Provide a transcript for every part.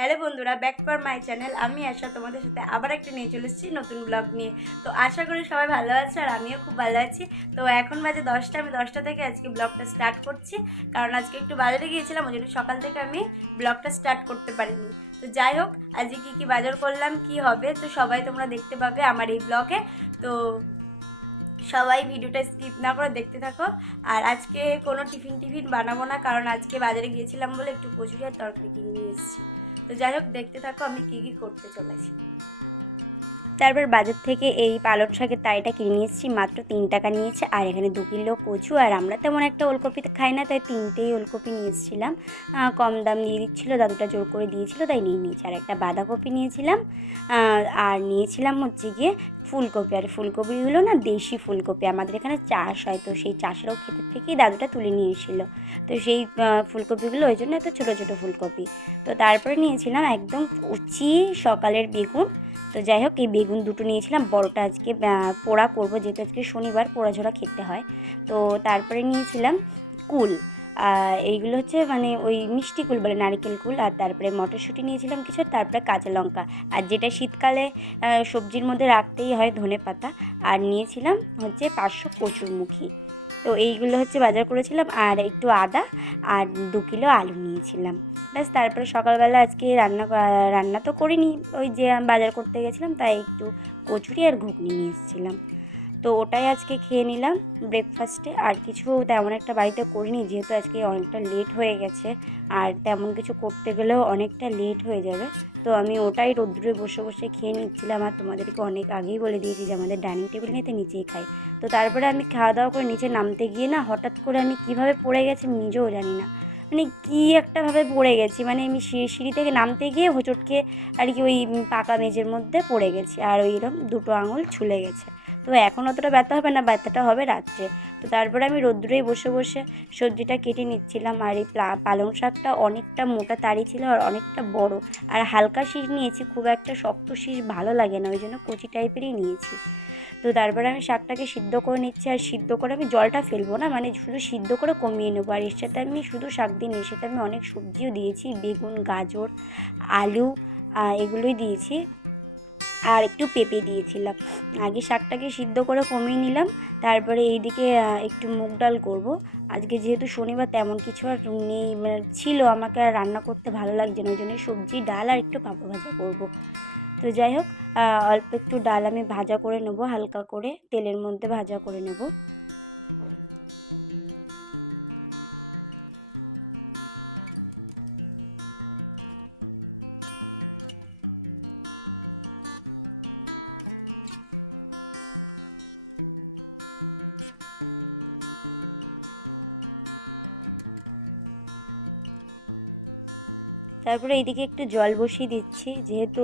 Hello বন্ধুরা, back for my channel. আমি আশা তোমাদের সাথে আবার একটা নিয়ে চলে এসেছি নতুন ব্লগ নিয়ে। তো আশা করি সবাই ভালো আছে আর আমিও খুব ভালো আছি। তো এখন বাজে 10টা, আমি 10টা থেকে আজকে ব্লগটা স্টার্ট করছি, কারণ আজকে একটু বাজারে গিয়েছিলাম, ওই জন্য সকাল থেকে আমি ব্লগটা স্টার্ট করতে পারিনি। তো যাই হোক, আজকে কী বাজার করলাম, কি হবে, তো সবাই তোমরা দেখতে পাবে আমার এই ব্লগে। তো সবাই ভিডিওটা স্কিপ না করে দেখতে থাকো। আর আজকে কোনো টিফিন বানাবো না, কারণ আজকে বাজারে গিয়েছিলাম বলে একটু কচুরি আর তরকারি কিনে নিয়ে এসেছি। তো যাই হোক, দেখতে থাকো আমি কী করতে চলেছি। তারপর বাজার থেকে এই পালং শাকের তাইটা কিনে নিয়ে এসেছি, মাত্র 3 টাকা নিয়েছে। আর এখানে 2 কিলো কচু, আর আমরা তেমন একটা ওলকপি খাই না, তাই 3টেই ওলকপি নিয়ে এসেছিলাম। কম দাম দিয়ে দিচ্ছিলো, দাদুটা জোর করে দিয়েছিল তাই নিয়ে নিয়েছি। আর একটা বাঁধাকপি নিয়েছিলাম, আর নিয়েছিলাম হচ্ছে গিয়ে ফুলকপি। আর ফুলকপিগুলো না দেশি ফুলকপি, আমাদের এখানে চাষ হয়, তো সেই চাষেরও ক্ষেত্র থেকেই দাদুটা তুলে নিয়েছিল। তো সেই ফুলকপিগুলো ওই জন্য এত ছোটো ছোটো ফুলকপি। তো তারপরে নিয়েছিলাম একদম উচি সকালের বেগুন। তো যাই হোক, এই বেগুন দুটো নিয়েছিলাম, বড়টা আজকে পোড়া করবো, যেহেতু আজকে শনিবার পোড়া ঝোড়া খেতে হয়। তো তারপরে নিয়েছিলাম কুল, এইগুলো হচ্ছে মানে ওই মিষ্টি কুল বলে, নারকেল কুল। আর তারপরে মটরশুঁটি নিয়েছিলাম কিছু, তারপরে কাঁচা লঙ্কা, আর যেটা শীতকালে সবজির মধ্যে রাখতেই হয়, ধনে পাতা। আর নিয়েছিলাম হচ্ছে 500 কচুরমুখী। তো এইগুলো হচ্ছে বাজার করেছিলাম, আর একটু আদা, আর 2 কিলো আলু নিয়েছিলাম। ব্যাস, তারপরে সকালবেলা আজকে রান্না তো করিনি, ওই যে বাজার করতে গেছিলাম তাই একটু কচুরি আর ঘুগনি নিয়ে এসেছিলাম। তো ওটাই আজকে খেয়ে নিলাম ব্রেকফাস্টে। আর কিছু তেমন একটা বাড়িতে করিনি, যেহেতু আজকে অনেকটা লেট হয়ে গেছে, আর তেমন কিছু করতে গেলেও অনেকটা লেট হয়ে যাবে। তো আমি ওটাই রোদ্দুরে বসে বসে খেয়ে নিচ্ছিলাম। আর তোমাদেরকে অনেক আগেই বলে দিয়েছি যে আমাদের ডাইনিং টেবিল নিয়ে তো নিচেই খাই। তো তারপরে আমি খাওয়া দাওয়া করে নিচে নামতে গিয়ে না, হঠাৎ করে আমি কীভাবে পড়ে গেছি নিজেও জানি না। মানে কী একটাভাবে পড়ে গেছি, মানে আমি সিঁড়ি থেকে নামতে গিয়ে হোঁচটকে আর কি ওই পাকা মেঝের মধ্যে পড়ে গেছি, আর ওই রকম 2টো আঙুল ছুলে গেছে। তো এখন অতটা ব্যথা হবে না, ব্যথাটা হবে রাত্রে। তো তারপরে আমি রোদ্দুরেই বসে বসে সবজিটা কেটে নিচ্ছিলাম। আর এই পালং শাকটা অনেকটা মোটা তাড়ি ছিল আর অনেকটা বড়, আর হালকা শীষ নিয়েছি, খুব একটা শক্ত শীষ ভালো লাগে না, ওই জন্য কচি টাইপেরই নিয়েছি। তো তারপরে আমি শাকটাকে সিদ্ধ করে নিচ্ছি, আর সিদ্ধ করে আমি জলটা ফেলবো না, মানে শুধু সিদ্ধ করে কমিয়ে নেবো। আর এর সাথে আমি শুধু শাক দিই, এর সাথে আমি অনেক সবজিও দিয়েছি, বেগুন, গাজর, আলু, এগুলোই দিয়েছি, আর একটু পেঁপে দিয়েছিলাম। আগে শাকটাকে সিদ্ধ করে কমিয়ে নিলাম, তারপরে এইদিকে একটু মুগ ডাল করবো। আজকে যেহেতু শনিবার তেমন কিছু আর নেই, মানে ছিল, আমাকে আর রান্না করতে ভালো লাগছে না, ওই জন্য সবজি, ডাল আর একটু পাঁপড় ভাজা করবো। তো যাই হোক, অল্প একটু ডাল আমি ভাজা করে নেবো, হালকা করে তেলের মধ্যে ভাজা করে নেব। তারপরে এইদিকে একটু জল বসিয়ে দিচ্ছি, যেহেতু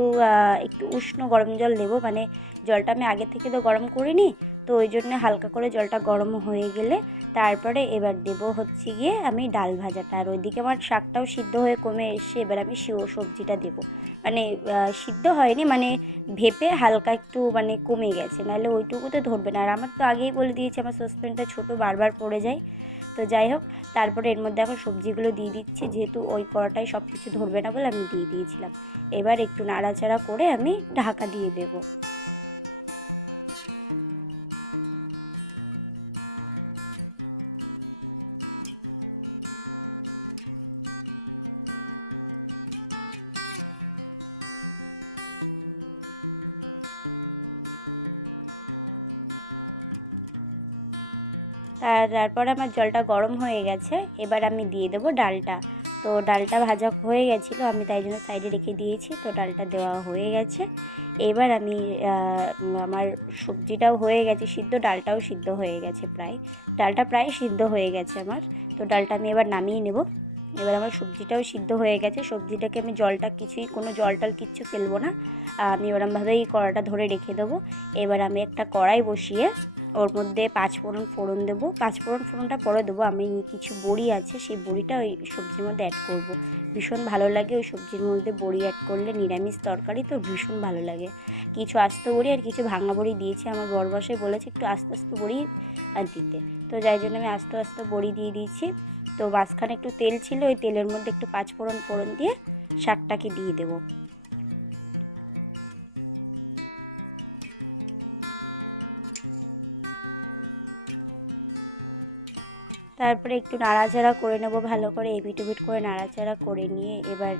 একটু উষ্ণ গরম জল দেবো, মানে জলটা আমি আগে থেকে তো গরম করিনি, তো ওই জন্য হালকা করে জলটা গরম হয়ে গেলে তারপরে এবার দেবো হচ্ছে গিয়ে আমি ডাল ভাজাটা। আর ওইদিকে আমার শাকটাও সিদ্ধ হয়ে কমে এসে এবার আমি সবজিটা দেবো, মানে সিদ্ধ হয়নি, মানে ভেপে হালকা একটু মানে কমে গেছে, নাহলে ওইটুকুতে ধরবে না। আর আমার তো আগেই বলে দিয়েছি আমার সসপ্যানটা ছোটো, বারবার পড়ে যায়। তো যাই হোক, তারপরে এর মধ্যে এখন সবজিগুলো দিয়ে দিচ্ছি, যেহেতু ওই কড়াটায় সব কিছু ধরবে না বলে আমি দিয়ে দিয়েছিলাম। এবার একটু নাড়াচাড়া করে আমি ঢাকা দিয়ে দেবো। তারপর আমার জলটা গরম হয়ে গেছে, এবার আমি দিয়ে দেবো ডালটা। তো ডালটা ভাজা হয়ে গেছিলো, আমি তাই জন্য সাইডে রেখে দিয়েছি। তো ডালটা দেওয়া হয়ে গেছে, এবার আমি আমার সবজিটাও হয়ে গেছে সিদ্ধ, ডালটাও সিদ্ধ হয়ে গেছে প্রায়, ডালটা প্রায় সিদ্ধ হয়ে গেছে আমার। তো ডালটা আমি এবার নামিয়ে নেব। এবার আমার সবজিটাও সিদ্ধ হয়ে গেছে, সবজিটাকে আমি জলটা কোনো জল টল কিচ্ছু ফেলবো না, আমি ওরমভাবেই কড়াটা ধরে রেখে দেবো। এবার আমি একটা কড়াই বসিয়ে ওর মধ্যে 5 ফোড়ন ফোড়ন দেবো, 5 ফোড়নটা পরে দেবো। আমি কিছু বড়ি আছে, সেই বড়িটা ওই সবজির মধ্যে অ্যাড করব। ভীষণ ভালো লাগে ওই সবজির মধ্যে বড়ি অ্যাড করলে, নিরামিষ তরকারি তো ভীষণ ভালো লাগে। কিছু আস্ত বড়ি আর কিছু ভাঙা বড়ি দিয়েছি, আমার বরবশাই বলেছে একটু আস্তে আস্তে বড়ি দিতে, তো যাই জন্য আমি আস্তে আস্তে বড়ি দিয়ে দিয়েছি। তো মাঝখানে একটু তেল ছিল, ওই তেলের মধ্যে একটু 5 ফোড়ন ফোড়ন দিয়ে শাকটাকে দিয়ে দেবো। তারপরে একটু নাড়াচাড়া করে নেব ভালো করে, এপিট ওপিট করে নাড়াচাড়া করে নিয়ে এবার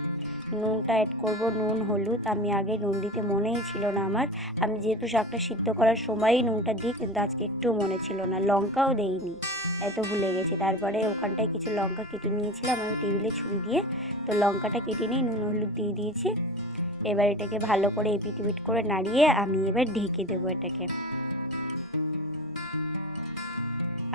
নুনটা অ্যাড করব। নুন হলুদ আমি আগে নুন দিতে মনেই ছিল না আমার, আমি যেহেতু শাকটা সিদ্ধ করার সময়ই নুনটা দিই, কিন্তু আজকে একটু মনে ছিল না। লঙ্কাও দেইনি, এত ভুলে গেছি। তারপরে ওখানটায় কিছু লঙ্কা কেটে নিয়েছিলাম আমি টেবিলে ছুরি দিয়ে, তো লঙ্কাটা কেটে নিয়ে নুন হলুদ দিয়ে দিয়েছি। এবার এটাকে ভালো করে এপিট ওপিট করে নাড়িয়ে আমি এবার ঢেকে দেবো এটাকে।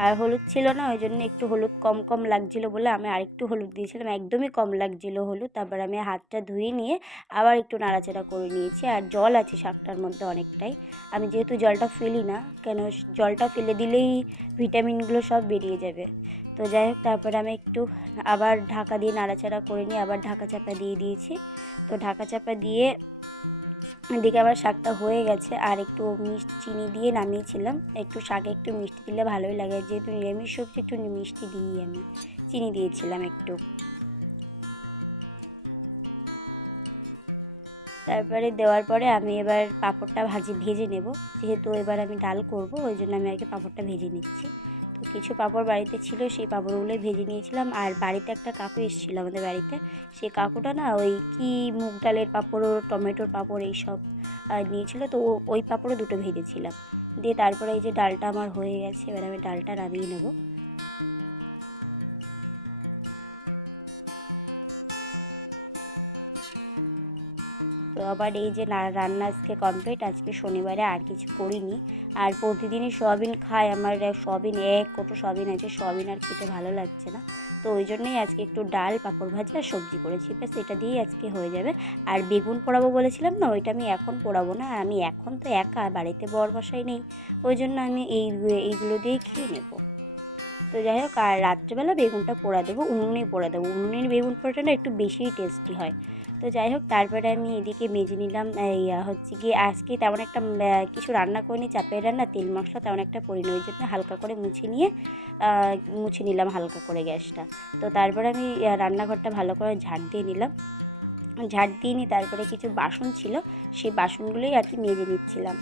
আর হলুদ ছিল না, ওই জন্য একটু হলুদ কম কম লাগছিলো বলে আমি আরেকটু হলুদ দিয়েছিলাম, একদমই কম লাগছিলো হলুদ। তারপর আমি হাতটা ধুয়ে নিয়ে আবার একটু নাড়াচাড়া করে নিয়েছি। আর জল আছে শাকটার মধ্যে অনেকটাই, আমি যেহেতু জলটা ফেলি না, কেন জলটা ফেলে দিলেই ভিটামিনগুলো সব বেরিয়ে যাবে। তো যাই হোক, তারপরে আমি একটু আবার ঢাকা দিয়ে নাড়াচাড়া করে নিয়ে আবার ঢাকা চাপা দিয়ে দিয়েছি। তো ঢাকা চাপা দিয়ে এদিকে আবার শাকটা হয়ে গেছে। আর একটু চিনি দিয়ে নামিয়েছিলাম, একটু শাকে একটু মিষ্টি দিলে ভালোই লাগে, যেহেতু নিরামিষ সবজি একটু মিষ্টি দিই, আমি চিনি দিয়েছিলাম একটু। তারপরে দেওয়ার পরে আমি এবার পাঁপড়টা ভেজে নেব, যেহেতু এবার আমি ডাল করব, ওই জন্য আমি আগে পাঁপড়টা ভেজে নিচ্ছি। তো কিছু পাঁপড় বাড়িতে ছিল, সেই পাঁপড়গুলোই ভেজে নিয়েছিলাম। আর বাড়িতে একটা কাকু এসেছিলো আমাদের বাড়িতে, সেই কাকুটা না ওই কি মুগ ডালের পাঁপড়, টমেটোর পাঁপড় এইসব নিয়েছিল, তো ওই পাঁপড়ও দুটো ভেজেছিলাম। দিয়ে তারপরে এই যে ডালটা আমার হয়ে গেছে, এবার আমি ডালটা নামিয়ে নেব। তো আবার এই যে রান্না আজকে কমপ্লিট, আজকে শনিবারে আর কিছু করিনি। আর প্রতিদিনই সয়াবিন খাই, আমার সয়াবিন এক কৌটো সয়াবিন আছে, সয়াবিন আর খেতে ভালো লাগছে না। তো ওই জন্যই আজকে একটু ডাল, পাঁপড় ভাজা আর সবজি করেছি, ব্যাস এটা দিয়েই আজকে হয়ে যাবে। আর বেগুন পোড়াবো বলেছিলাম না, ওইটা আমি এখন পোড়াবো না, আমি এখন তো একা, বাড়িতে বরমশাই নেই, ওই জন্য আমি এইগুলো দিয়েই খেয়ে নেবো। তো যাই হোক, আর রাত্রেবেলা বেগুনটা পোড়া দেবো, উনুনেই পোড়া দেবো, উনুনের বেগুন পোড়াটা না একটু বেশিই টেস্টি হয়। তো যাই হোক, তারপরে আমি এদিকে মেজে নিলাম। হচ্ছে গিয়ে আজকে তেমন একটা কিছু রান্না করিনি, চাপের রান্না, তেল মশলা তেমন একটা করিনি, ওই জন্য হালকা করে মুছে নিলাম হালকা করে গ্যাসটা। তো তারপরে আমি রান্নাঘরটা ভালো করে ঝাড় দিয়ে নিলাম। ঝাড় দিয়ে নিই, তারপরে কিছু বাসন ছিল, সেই বাসনগুলোই আর কি মেজে নিচ্ছিলাম।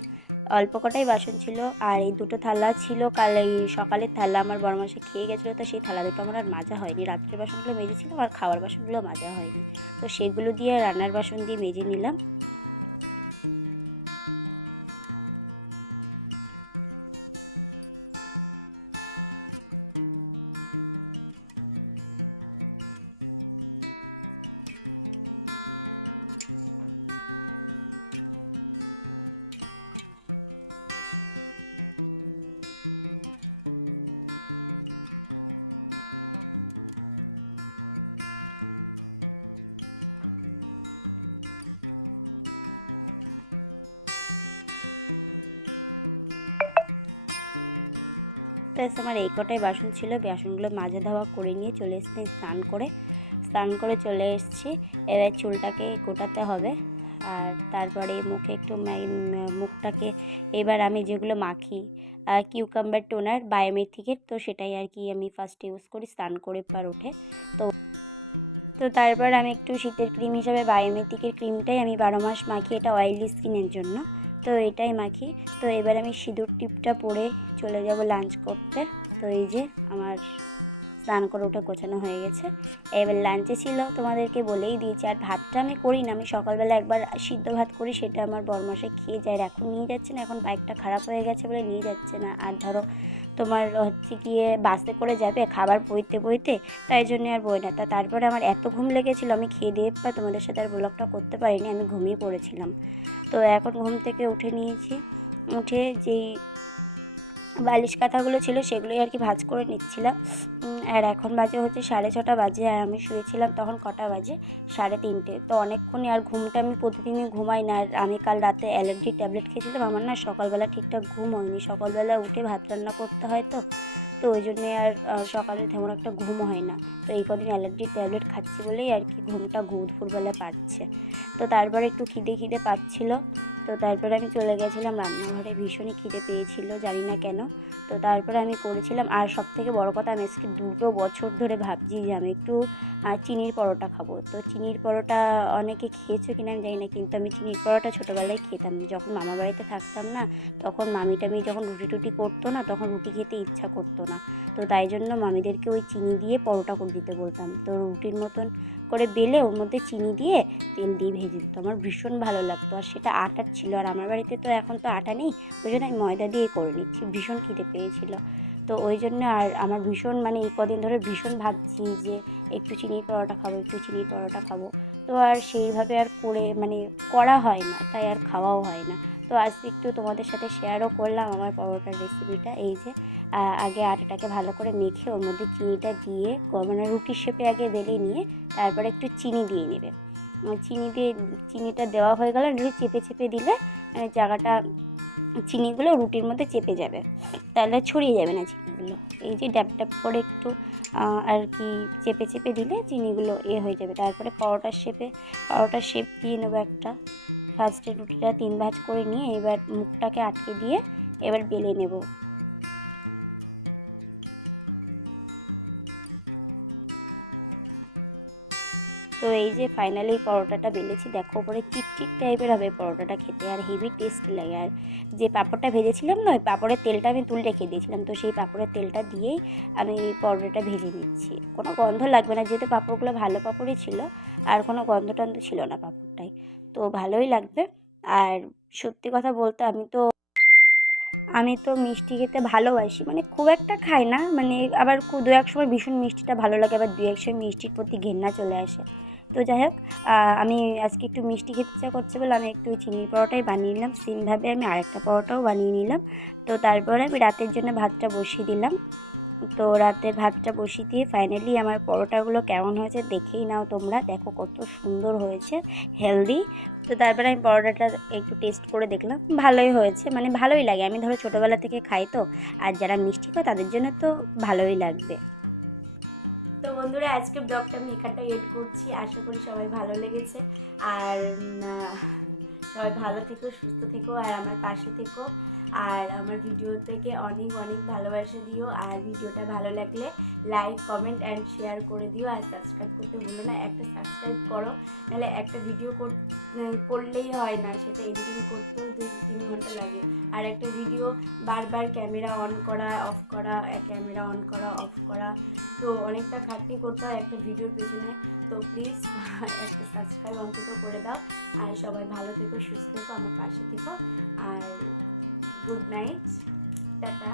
অল্প কটাই বাসন ছিল। আর এই দুটো থালা ছিল, কাল এই সকালের থালা আমার বড়মাসে খেয়ে গেছিলো, তো সেই থালা দুটো আমার আর মাজা হয়নি। রাত্রের বাসনগুলো মেজেছিলাম, আর খাওয়ার বাসনগুলো মাজা হয়নি, তো সেগুলো দিয়ে রান্নার বাসন দিয়ে মেজে নিলাম। ব্যাস আমার এই কটাই বাসন ছিল, বাসনগুলো মাজা ধাওয়া করে নিয়ে চলে এসেছি স্নান করে চলে এসেছি। এবার চুলটাকে গোটাতে হবে, আর তারপরে মুখে একটু মুখটাকে এবার আমি যেগুলো মাখি, কিউকাম্বার টোনার বায়োমেথিকের, তো সেটাই আর কি আমি ফার্স্ট ইউজ করি স্নান করে পর উঠে। তো তো তারপর আমি একটু শীতের ক্রিম হিসাবে বায়োমেথিকের ক্রিমটাই আমি 12 মাস মাখি, এটা অয়েলি স্কিনের জন্য, তো এটাই মাখি। তো এবার আমি সিঁদুর টিপটা পরে চলে যাব লাঞ্চ করতে। তো এই যে আমার স্নান করে উঠে গোছানো হয়ে গেছে। এবার লাঞ্চে ছিল তোমাদেরকে বলেই দিয়েছি, আর ভাতটা আমি করি না, আমি সকালবেলা একবার সিদ্ধ ভাত করি, সেটা আমার বরমাসে খেয়ে যায়, এখন নিয়ে যাচ্ছে না, এখন বাইকটা খারাপ হয়ে গেছে বলে নিয়ে যাচ্ছে না। আর ধরো তোমার হচ্ছে গিয়ে বাসে করে যাবে খাবার বইতে, তাই জন্য আর বই না। তারপরে আমার এত ঘুম লেগেছিলো, আমি খেয়ে দিয়ে তোমাদের সাথে আর ব্লগটা করতে পারিনি, আমি ঘুমিয়ে পড়েছিলাম। তো এখন ঘুম থেকে উঠে নিয়েছি, উঠে যেই বালিশ কাঁথাগুলো ছিল সেগুলোই আর কি ভাঁজ করে নিচ্ছিলাম। আর এখন বাজে হচ্ছে 6:30 বাজে, আর আমি শুয়েছিলাম তখন কটা বাজে, 3:30। তো অনেকক্ষণই, আর ঘুমটা আমি প্রতিদিনই ঘুমাই না, আর আমি কাল রাতে অ্যালার্জির ট্যাবলেট খেয়েছিলাম, আমার না সকালবেলা ঠিকঠাক ঘুম হয়নি, সকালবেলা উঠে ভাত রান্না করতে হয়, তো ওই জন্যে আর সকালে তেমন একটা ঘুম হয় না। তো এই কদিন অ্যালার্জির ট্যাবলেট খাচ্ছি বলেই আর কি ঘুমটা দুপুরবেলা পাচ্ছে। তো তারপরে একটু খিদে পাচ্ছিলো, তো তারপরে আমি চলে গেছিলাম রান্নাঘরে, ভীষণই খিদে পেয়েছিল, জানি না কেন। তো তারপরে আমি করেছিলাম। আর সবথেকে বড় কথা, আমি আজকে 2 বছর ধরে ভাবছি যে আমি একটু চিনির পরোটা খাবো। তো চিনির পরোটা অনেকে খেয়েছো কিনা আমি জানি না, কিন্তু আমি চিনির পরোটা ছোটোবেলায় খেতাম। যখন মামার বাড়িতে থাকতাম না, তখন মামি টামি যখন রুটি টুটি করতো না, তখন রুটি খেতে ইচ্ছা করতো না। তো তাই জন্য মামিদেরকে ওই চিনি দিয়ে পরোটা করে দিতে বলতাম। তো রুটির মতন করে বেলে ওর মধ্যে চিনি দিয়ে তেল দিয়ে ভেজে দিত, আমার ভীষণ ভালো লাগতো। আর সেটা আটার ছিল, আর আমার বাড়িতে তো এখন তো আটা নেই, ওই জন্য আমি ময়দা দিয়ে করে নিচ্ছি। ভীষণ খিদে পেয়েছিল, তো ওই জন্য আর আমার ভীষণ মানে এই কদিন ধরে ভীষণ ভাবছি যে একটু চিনির পরোটা খাবো, একটু চিনির পরোটা খাবো। তো আর সেইভাবে আর করে মানে করা হয় না, তাই আর খাওয়াও হয় না। তো আজ একটু তোমাদের সাথে শেয়ারও করলাম আমার পরোটার রেসিপিটা। এই যে আগে আটাটাকে ভালো করে মেখে ওর মধ্যে চিনিটা দিয়ে মানে রুটির শেপে আগে বেলে নিয়ে তারপরে একটু চিনি দিয়ে নেবে। চিনিটা দেওয়া হয়ে গেলে একটু চেপে চেপে দিলে জায়গাটা চিনিগুলো রুটির মধ্যে চেপে যাবে, তাহলে ছড়িয়ে যাবে না চিনিগুলো। এই যে ড্যাব ড্যাব করে একটু আর কি চেপে চেপে দিলে চিনিগুলো হয়ে যাবে। তারপরে পরোটার শেপ দিয়ে নেবো একটা। ফার্স্টে রুটিটা 3 ভাঁজ করে নিয়ে এবার মুখটাকে আটকে দিয়ে এবার বেলে নেব। তো এই যে ফাইনালি পরোটাটা বেলেছি, দেখো উপরে চিটচিট টাইপের হবে পরোটাটা খেতে, আর হেভি টেস্ট লাগে। আর যে পাঁপড়টা ভেজেছিলাম না, ওই পাঁপড়ের তেলটা আমি তুলে রেখে দিয়েছিলাম, তো সেই পাঁপড়ের তেলটা দিয়েই আমি পরোটাটা ভেজে নিচ্ছি। কোনো গন্ধ লাগবে না, যেহেতু পাঁপড়গুলো ভালো পাঁপড়ই ছিল, আর কোনো গন্ধ টন্ধ ছিল না পাঁপড়টাই, তো ভালোই লাগবে। আর সত্যি কথা বলতে আমি তো মিষ্টি খেতে ভালোবাসি, মানে খুব একটা খাই না, মানে আবার দু এক সময় ভীষণ মিষ্টিটা ভালো লাগে, আবার দু এক সময় মিষ্টির প্রতি ঘেন্না চলে আসে। তো যাই হোক, আমি আজকে একটু মিষ্টি খেতে ইচ্ছা করছে বলে আমি একটু চিনির পরোটাই বানিয়ে নিলাম। সেমভাবে আমি আরেকটা পরোটাও বানিয়ে নিলাম। তো তারপরে আমি রাতের জন্য ভাতটা বসিয়ে দিলাম। তো রাতের ভাতটা বসিয়ে দিয়ে ফাইনালি আমার পরোটাগুলো কেমন হয়েছে দেখেই নাও তোমরা, দেখো কত সুন্দর হয়েছে, হেলদি। তো তারপরে আমি পরোটাটা একটু টেস্ট করে দেখলাম, ভালোই হয়েছে, মানে ভালোই লাগে। আমি ধরো ছোটোবেলা থেকে খাই তো, আর যারা মিষ্টি খায় তাদের জন্য তো ভালোই লাগবে। তো বন্ধুরা, আজকে ব্লগটা আমি এখানটাই এড করছি। আশা করি সবাই ভালো লেগেছে। আর সবাই ভালো থেকো, সুস্থ থেকো, আর আমার পাশে থেকো। আর আমার ভিডিও থেকে অনেক অনেক ভালোবাসা দিও। আর ভিডিওটা ভালো লাগলে লাইক, কমেন্ট অ্যান্ড শেয়ার করে দিও। আর সাবস্ক্রাইব করতে ভুলো না, একটা সাবস্ক্রাইব করো, নাহলে একটা ভিডিও করলেই হয় না, সেটা এডিটিং করতেও 2-3 ঘন্টা লাগে। আর একটা ভিডিও বারবার ক্যামেরা অন করা অফ করা, ক্যামেরা অন করা অফ করা, তো অনেকটা খাটনি করতে হয় একটা ভিডিওর পেছনে। তো প্লিজ একটা সাবস্ক্রাইব অন্তত করে দাও। আর সবাই ভালো থেকো, সুস্থ থেকো, আমার পাশে থেকো। আর গুড নাইট, টাটা।